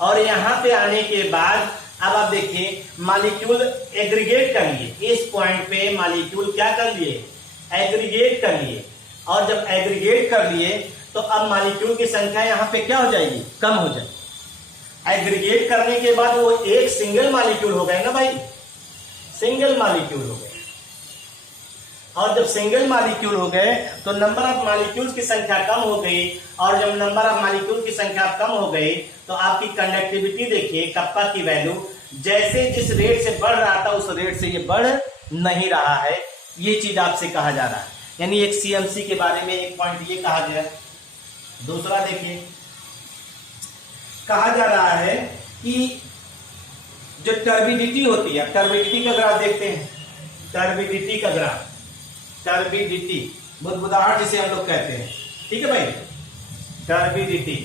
और यहां पे आने के बाद अब आप देखिए मॉलिक्यूल एग्रीगेट कर लिए. इस पॉइंट पे मॉलिक्यूल क्या कर लिए, एग्रीगेट कर लिए. और जब एग्रीगेट कर लिए तो अब मॉलिक्यूल की संख्या यहां पे क्या हो जाएगी, कम हो जाएगी. एग्रीगेट करने के बाद वो एक सिंगल मॉलिक्यूल हो गए ना भाई, सिंगल मॉलिक्यूल हो गए. और जब सिंगल मॉलिक्यूल हो गए तो नंबर ऑफ मॉलिक्यूल्स की संख्या कम हो गई. और जब नंबर ऑफ मॉलिक्यूल की संख्या कम हो गई तो आपकी कंडक्टिविटी देखिए, कप्पा की वैल्यू जैसे जिस रेट से बढ़ रहा था उस रेट से ये बढ़ नहीं रहा है. ये चीज आपसे कहा जा रहा है. यानी एक सीएमसी के बारे में एक पॉइंट ये कहा गया. दूसरा देखिए, कहा जा रहा है कि जो टर्बिडिटी होती है, टर्बिडिटी का ग्राफ देखते हैं. टर्बिडिटी का ग्राफ, टर्बिडिटी बुदबुदाहट जिसे हम लोग कहते हैं. ठीक है भाई, टर्बिडिटी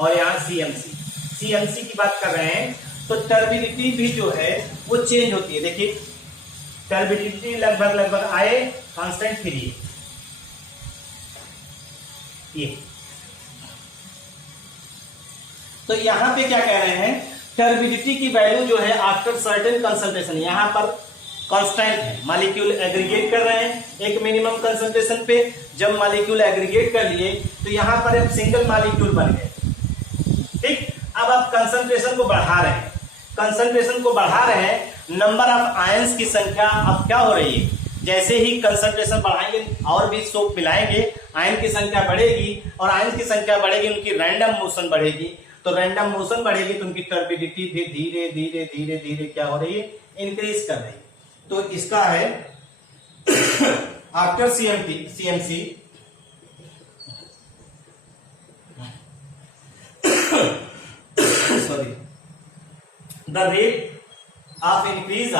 और यहां सीएमसी की बात कर रहे हैं. तो टर्बिडिटी भी जो है वो चेंज होती है. देखिए टर्बिडिटी लगभग आए कांस्टेंट 3. ये तो यहां पे क्या कह रहे हैं, टर्बिडिटी की वैल्यू जो है आफ्टर सर्टेन कंसंट्रेशन, यहां पर कांस्टेंट है. मॉलिक्यूल एग्रीगेट कर रहे हैं एक मिनिमम कंसंट्रेशन पे. जब मॉलिक्यूल एग्रीगेट कर लिए तो यहां पर अब सिंगल मॉलिक्यूल बन गए. ठीक, अब आप कंसंट्रेशन को बढ़ा रहे हैं, नंबर ऑफ आयंस की संख्या अब क्या हो रही है, जैसे ही कंसंट्रेशन बढ़ाएंगे और भी सोप मिलाएंगे, आयन की संख्या बढ़ेगी. और आयन की संख्या बढ़ेगी, उनकी रैंडम मोशन बढ़ेगी. तो रैंडम मोशन बढ़ेगी तो उनकी टर्बिडिटी धीरे धीरे धीरे धीरे क्या हो रही है, इंक्रीज कर रही है. तो इसका है after CMC sorry, the rate of increase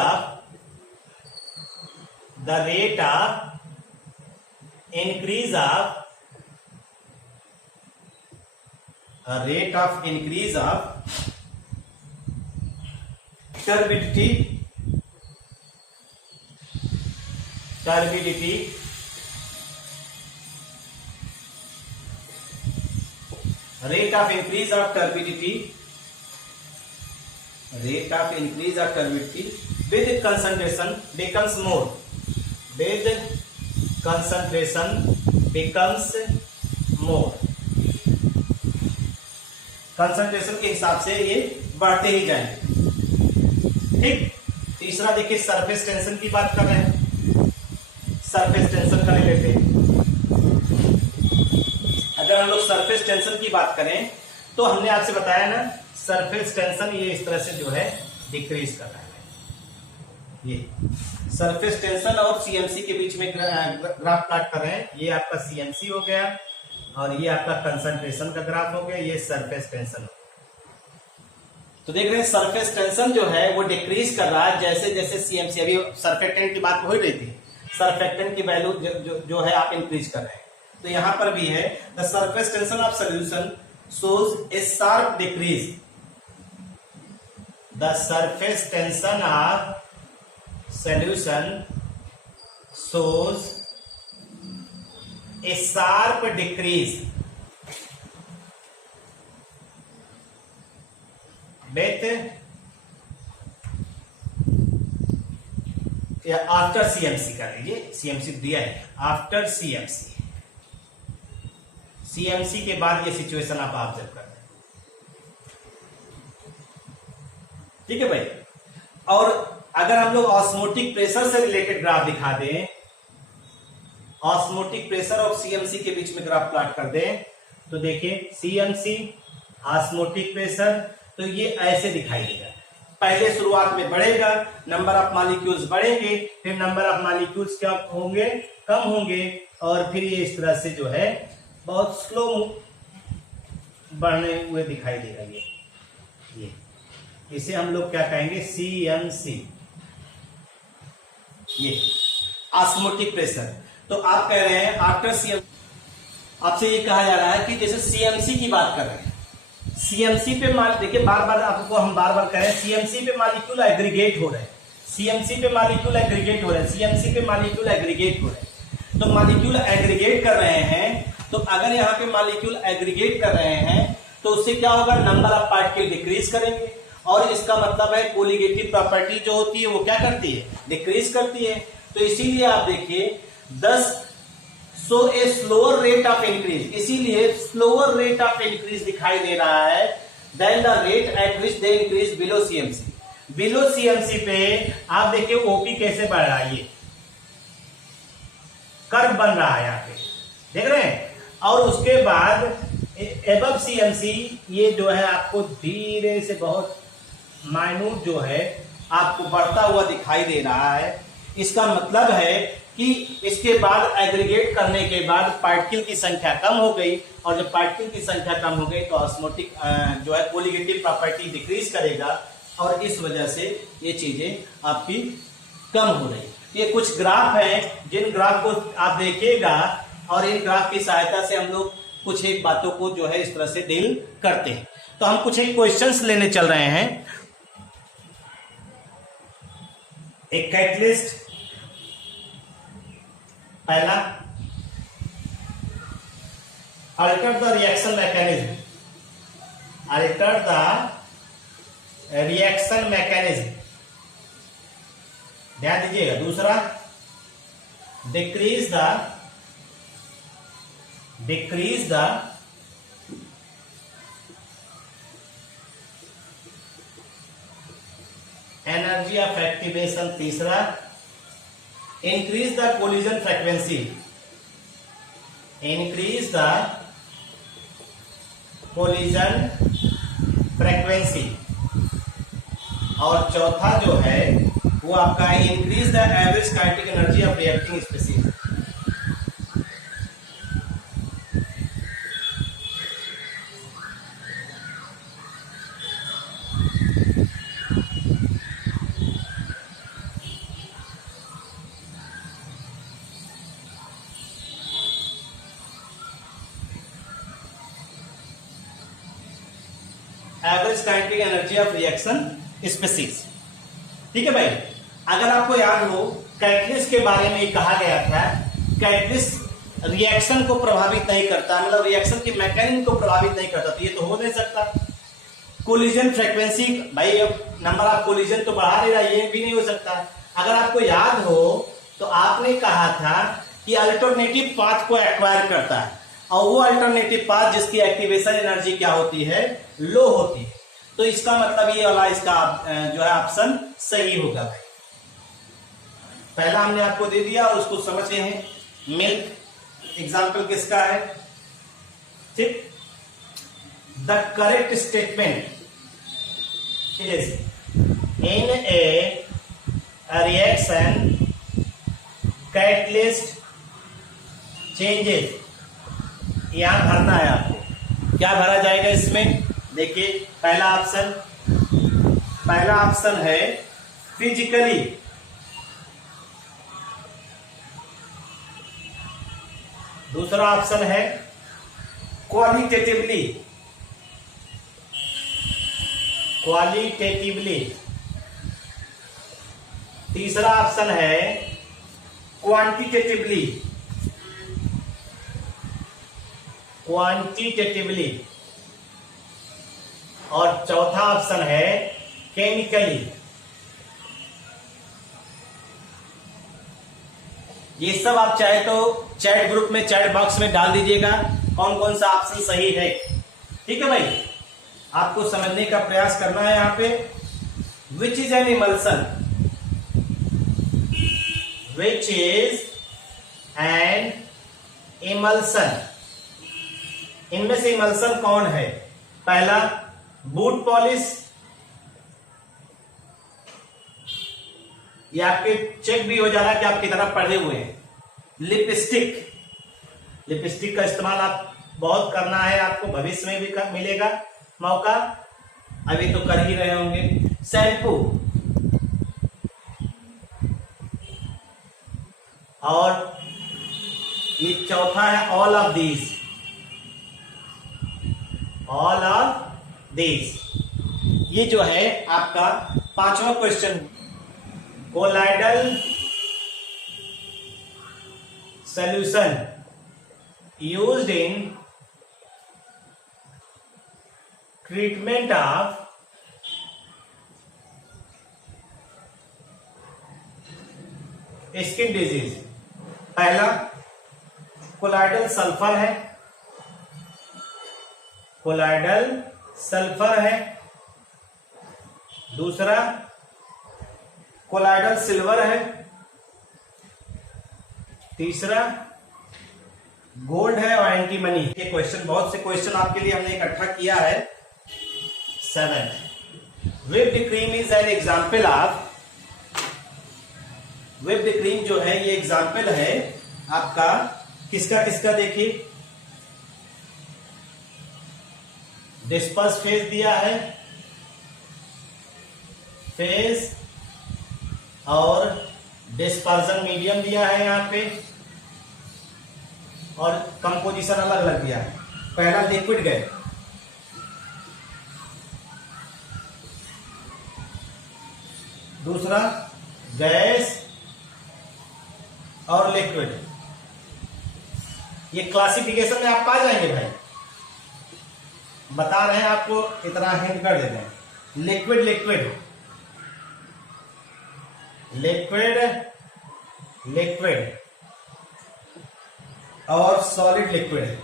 of turbidity rate of increase of turbidity with concentration becomes more. Concentration के हिसाब से ये बढ़ते ही जाएंगे. ठीक, तीसरा देखिए सरफेस टेंशन की बात कर रहे हैं. सरफेस टेंशन का ले लेते हैं. अगर हम लोग सरफेस टेंशन की बात करें तो हमने आपसे बताया ना, सरफेस टेंशन ये इस तरह से जो है डिक्रीज कर रहा है. ये सरफेस टेंशन और सीएमसी के बीच में ग्राफ प्लॉट कर रहे हैं. ये आपका सीएमसी हो गया और ये आपका कंसंट्रेशन का ग्राफ हो गया, ये सरफेस टेंशन हो गया. तो देख रहे हैं सरफेस टेंशन जो है वो डिक्रीज कर रहा है जैसे जैसे सीएमसी. अभी सरफेक्टेंट की बात हो रही थी, सरफेक्टेंट की वैल्यू जो है आप इंक्रीज कर रहे हैं. तो यहां पर भी है the surface tension of solution shows a sharp decrease. The surface tension of solution shows a sharp decrease with या आफ्टर सीएमसी कर लीजिए, सीएमसी दिया है, आफ्टर सीएमसी, सीएमसी के बाद ये सिचुएशन आप ऑब्जर्व कर रहे हैं। ठीक है भाई। और अगर हम लोग ऑस्मोटिक प्रेशर से रिलेटेड ग्राफ दिखा दें, ऑस्मोटिक प्रेशर और सीएमसी के बीच में ग्राफ प्लॉट कर दें, तो देखिए सीएमसी ऑस्मोटिक प्रेशर, तो ये ऐसे दिखाई देगा। पहले शुरुआत में बढ़ेगा, नंबर ऑफ मॉलिक्यूल्स बढ़ेंगे, फिर नंबर ऑफ मॉलिक्यूल्स क्या होंगे, कम होंगे, और फिर ये इस तरह से जो है बहुत स्लो बढ़ने हुए दिखाई देगा। ये इसे हम लोग क्या कहेंगे, सीएमसी, ये ऑस्मोटिक प्रेशर। तो आप कह रहे हैं आफ्टर सीएम, आपसे ये कहा जा रहा है कि जैसे सीएमसी की बात कर रहे हैं, सीएमसी पे देखिए बार बार आपको हम बार बार कह रहे हैं, सीएमसी पे मॉलिक्यूल एग्रीगेट हो रहे हैं, सीएमसी पे मॉलिक्यूल एग्रीगेट हो रहे हैं, सीएमसी पे मॉलिक्यूल एग्रीगेट हो रहे हैं। तो मॉलिक्यूल एग्रीगेट कर रहे हैं, तो अगर यहाँ पे मॉलिक्यूल एग्रीगेट कर रहे हैं तो उससे क्या होगा, नंबर ऑफ पार्टिकल डिक्रीज करेंगे, और इसका मतलब है कोलिगेटिव प्रॉपर्टी जो होती है वो क्या करती है, डिक्रीज करती है। तो इसीलिए आप देखिए 10 so a slower rate of increase, इसीलिए स्लोअर रेट ऑफ इंक्रीज दिखाई दे रहा है then the rate at which they increase below CMC. Below CMC पे आप देखिए ओपी कैसे बढ़ रहा है, ये कर्व बन रहा है, यहाँ पे देख रहे हैं। और उसके बाद एबव सीएमसी ये जो है आपको धीरे से बहुत माइन्यूट जो है आपको बढ़ता हुआ दिखाई दे रहा है। इसका मतलब है कि इसके बाद एग्रीगेट करने के बाद पार्टिकल की संख्या कम हो गई, और जब पार्टिकल की संख्या कम हो गई तो ऑस्मोटिक जो है कोलिगेटिव प्रॉपर्टी डिक्रीज करेगा, और इस वजह से ये चीजें आपकी कम हो रही। ये कुछ ग्राफ हैं जिन ग्राफ को आप देखिएगा, और इन ग्राफ की सहायता से हम लोग कुछ एक बातों को जो है इस तरह से डील करते हैं। तो हम कुछ एक क्वेश्चंस लेने चल रहे हैं। एक कैटलिस्ट, पहला alter the reaction mechanism, alter the reaction mechanism, ध्यान दीजिएगा। दूसरा decrease the energy of activation. तीसरा increase the collision frequency, increase the collision frequency. और चौथा जो है वो आपका है increase the average kinetic energy of reacting species. Average kinetic energy of reaction species. ठीक है भाई। अगर आपको याद हो कैटलिस्ट के बारे में कहा गया था, कैटलिस्ट रिएक्शन को प्रभावित नहीं करता, मतलब रिएक्शन के मैकेनिज्म को प्रभावित नहीं करता, तो ये तो हो नहीं सकता। कोलिजन फ्रीक्वेंसी, भाई अब नंबर ऑफ कोलिजन तो बढ़ा नहीं रहा, ये भी नहीं हो सकता। अगर आपको याद हो तो आपने कहा था कि अल्टरनेटिव पाथ को एक्वायर करता है, और वो अल्टरनेटिव पाथ जिसकी एक्टिवेशन एनर्जी क्या होती है, लो होती है। तो इसका मतलब ये वाला इसका जो है ऑप्शन सही होगा भाई। पहला हमने आपको दे दिया और उसको समझ गए हैं। मिल्क एग्जाम्पल किसका है, ठीक। The correct statement is in A reaction catalyst changes, यहां भरना है आपको। क्या भरा जाएगा इसमें, देखिए पहला ऑप्शन है फिजिकली, दूसरा ऑप्शन है क्वालिटेटिवली, तीसरा ऑप्शन है क्वांटिटेटिवली, क्वांटिटेटिवली, और चौथा ऑप्शन है केमिकली। ये सब आप चाहे तो चैट ग्रुप में, चैट बॉक्स में डाल दीजिएगा कौन कौन सा ऑप्शन सही है। ठीक है भाई, आपको समझने का प्रयास करना है यहाँ पे। Which is an emulsion, which is an emulsion, इनमें से इमल्सन कौन है? पहला बूट पॉलिश, ये आपके चेक भी हो जाना कि आप कितना पढ़े हुए हैं। लिपस्टिक, लिपस्टिक का इस्तेमाल आप बहुत करना है, आपको भविष्य में भी मिलेगा मौका, अभी तो कर ही रहे होंगे। शैम्पू, और ये चौथा है all of these, all of these. ये जो है आपका पांचवा question, colloidal solution used in treatment of skin disease. पहला कोलाइडल सल्फर है, कोलाइडल सल्फर है। दूसरा कोलाइडल सिल्वर है। तीसरा गोल्ड है और एंटीमनी के क्वेश्चन, बहुत से क्वेश्चन आपके लिए हमने इकट्ठा किया है। 7 whipped cream is an example of, whipped cream जो है ये एग्जाम्पल है आपका किसका किसका, देखिए डिस्पर्स फेज दिया है, फेज और डिस्पर्जन मीडियम दिया है यहाँ पे, और कंपोजिशन अलग अलग दिया है। पहला लिक्विड गैस, दूसरा गैस और लिक्विड। ये क्लासिफिकेशन में आप पा जाएंगे भाई, बता रहे हैं आपको, इतना हिंट कर देते हैं। लिक्विड लिक्विड, लिक्विड लिक्विड और solid liquid,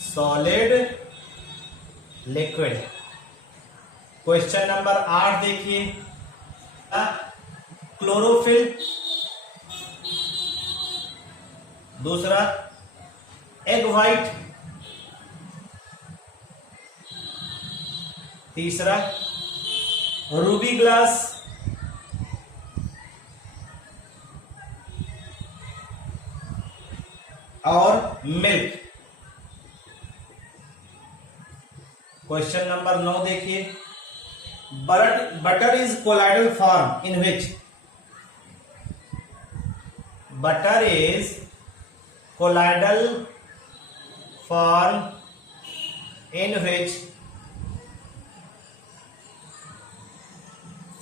solid liquid. Question number 8 देखिए, क्लोरोफिल, दूसरा एग व्हाइट, तीसरा रूबी ग्लास, और मिल्क। क्वेश्चन नंबर 9 देखिए, butter is colloidal form in which, butter is colloidal form in which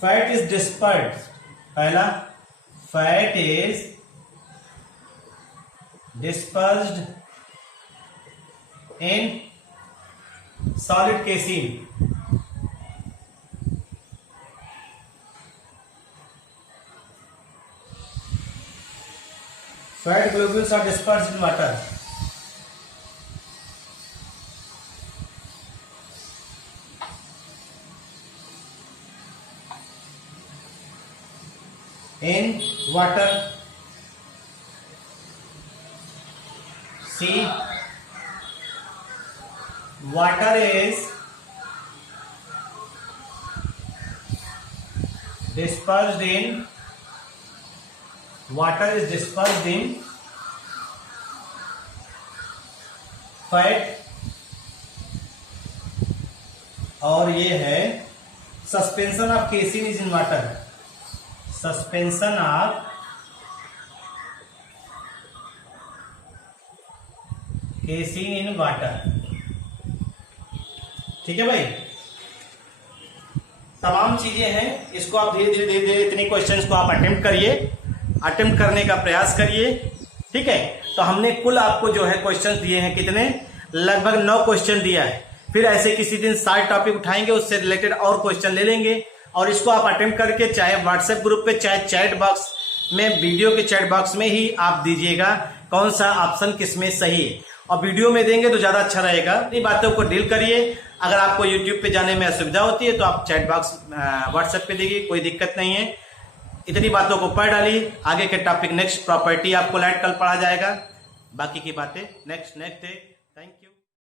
fat is dispersed. पहला fat is dispersed in solid casein, fat globules are dispersed in water, in water। See, water is dispersed in, water is dispersed in fat, और ये है suspension of casein is in water, suspension of casein in water. ठीक है भाई, तमाम चीजें हैं, इसको आप धीरे धीरे इतने क्वेश्चंस को आप अटेम्प्ट करिए अटेम्प्ट करने का प्रयास करिए। ठीक है, तो हमने कुल आपको जो है क्वेश्चन दिए हैं कितने, लगभग 9 क्वेश्चन दिया है। फिर ऐसे किसी दिन 60 टॉपिक उठाएंगे, उससे रिलेटेड और क्वेश्चन ले लेंगे और इसको आप अटेम्प्ट करके चाहे व्हाट्सएप ग्रुप पे चाहे चैट बॉक्स में, वीडियो के चैट बॉक्स में ही आप दीजिएगा कौन सा ऑप्शन किसमें सही है, और वीडियो में देंगे तो ज्यादा अच्छा रहेगा। इन बातों को डील करिए। अगर आपको यूट्यूब पे जाने में असुविधा होती है तो आप चैट बॉक्स व्हाट्सएप पे देखिए, कोई दिक्कत नहीं है। इतनी बातों को पढ़ डालिए। आगे के टॉपिक नेक्स्ट प्रॉपर्टी आपको लाइट कल पढ़ा जाएगा, बाकी की बातें नेक्स्ट डे।